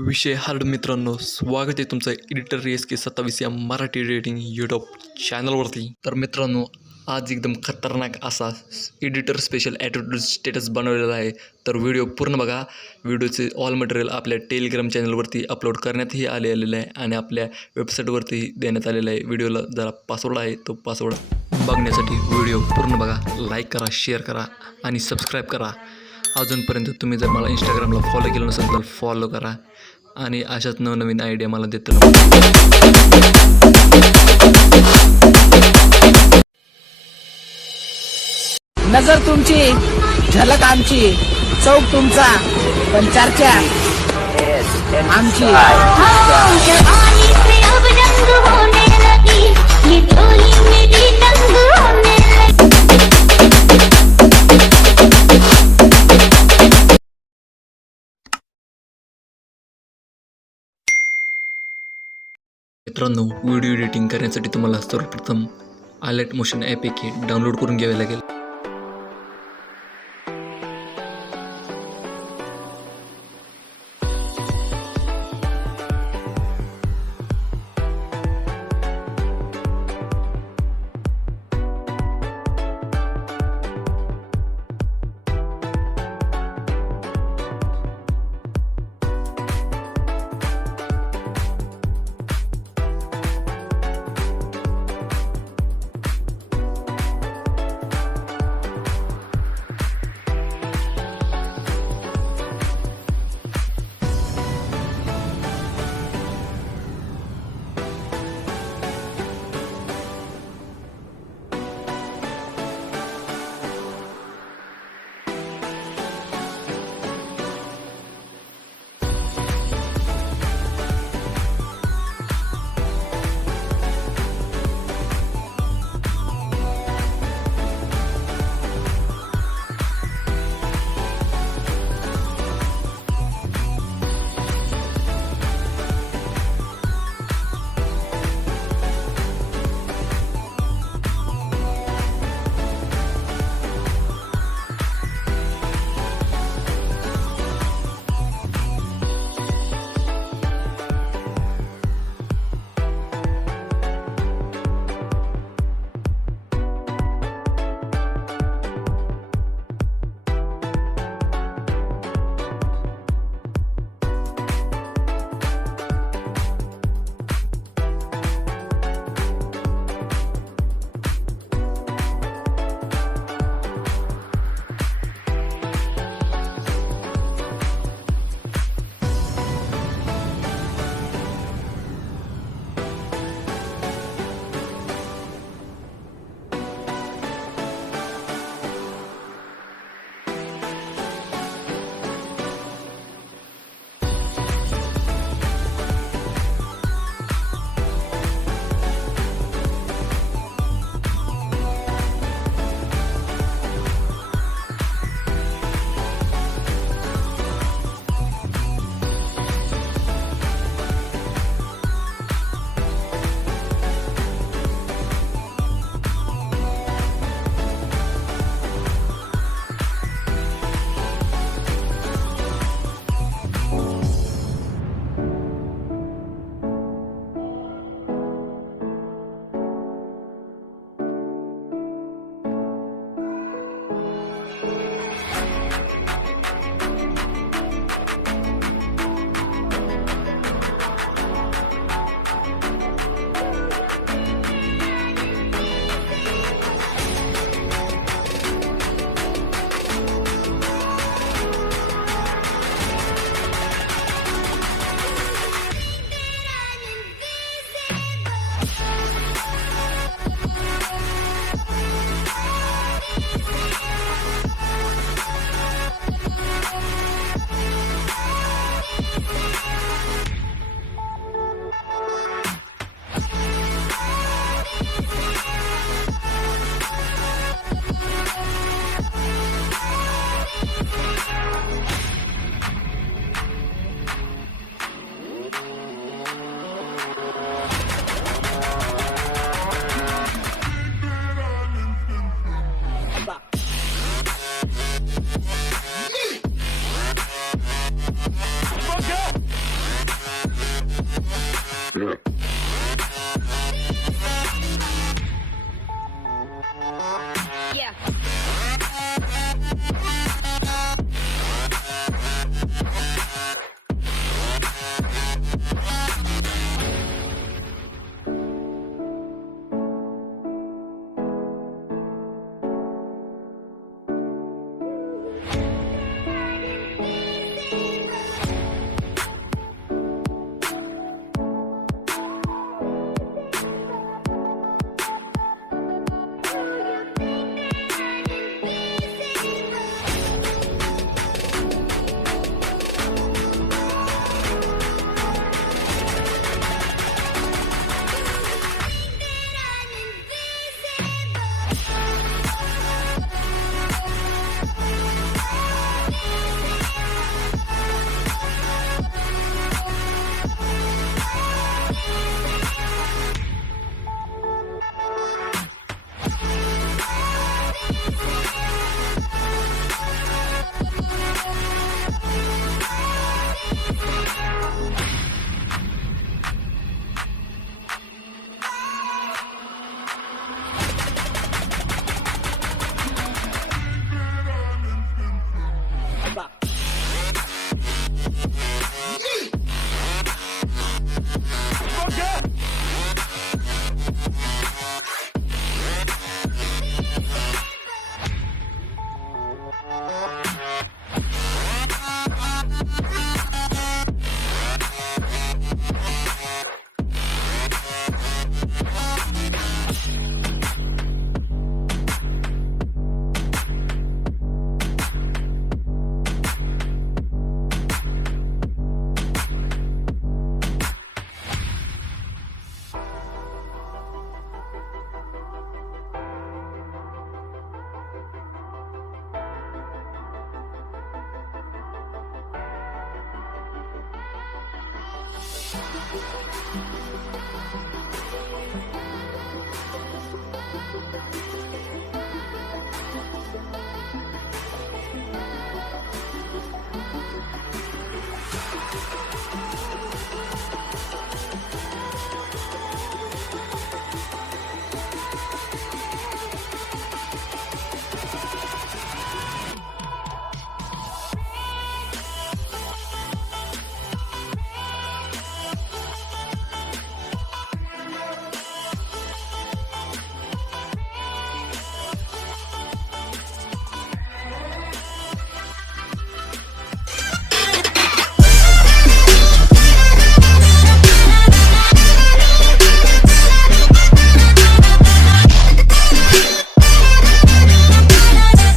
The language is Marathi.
विषय हार्ड मित्रांनो, स्वागत आहे तुमचं एडिटर sk27 या मराठी रेटिंग यूट्यूब चॅनलवरती. तर मित्रांनो, आज एकदम खतरनाक असा एडिटर स्पेशल ॲटिट्यूड स्टेटस बनवलेला आहे. तर व्हिडिओ पूर्ण बघा. व्हिडिओचे ऑल मटेरियल आपल्या टेलिग्राम चॅनलवरती अपलोड करण्यातही आलेलं आहे आणि आपल्या वेबसाईटवरतीही देण्यात आलेलं आहे. व्हिडिओला जरा पासवर्ड आहे, तो पासवर्ड बघण्यासाठी व्हिडिओ पूर्ण बघा, लाईक करा, शेअर करा आणि सबस्क्राईब करा. अजूनपर्यंत तुम्ही जर मला इंस्टाग्रामला फॉलो केलं नसेल तर फॉलो करा आणि अशाच नवनवीन आयडिया मला देत राहा. नजर तुमची, झलक आमची, चौक तुमचा, पण चर्चा आमची. मित्रांनो, व्हिडिओ एडिटिंग करण्यासाठी तुम्हाला सर्वप्रथम आलाइट मोशन ॲप डाउनलोड करून घ्यावे लागेल.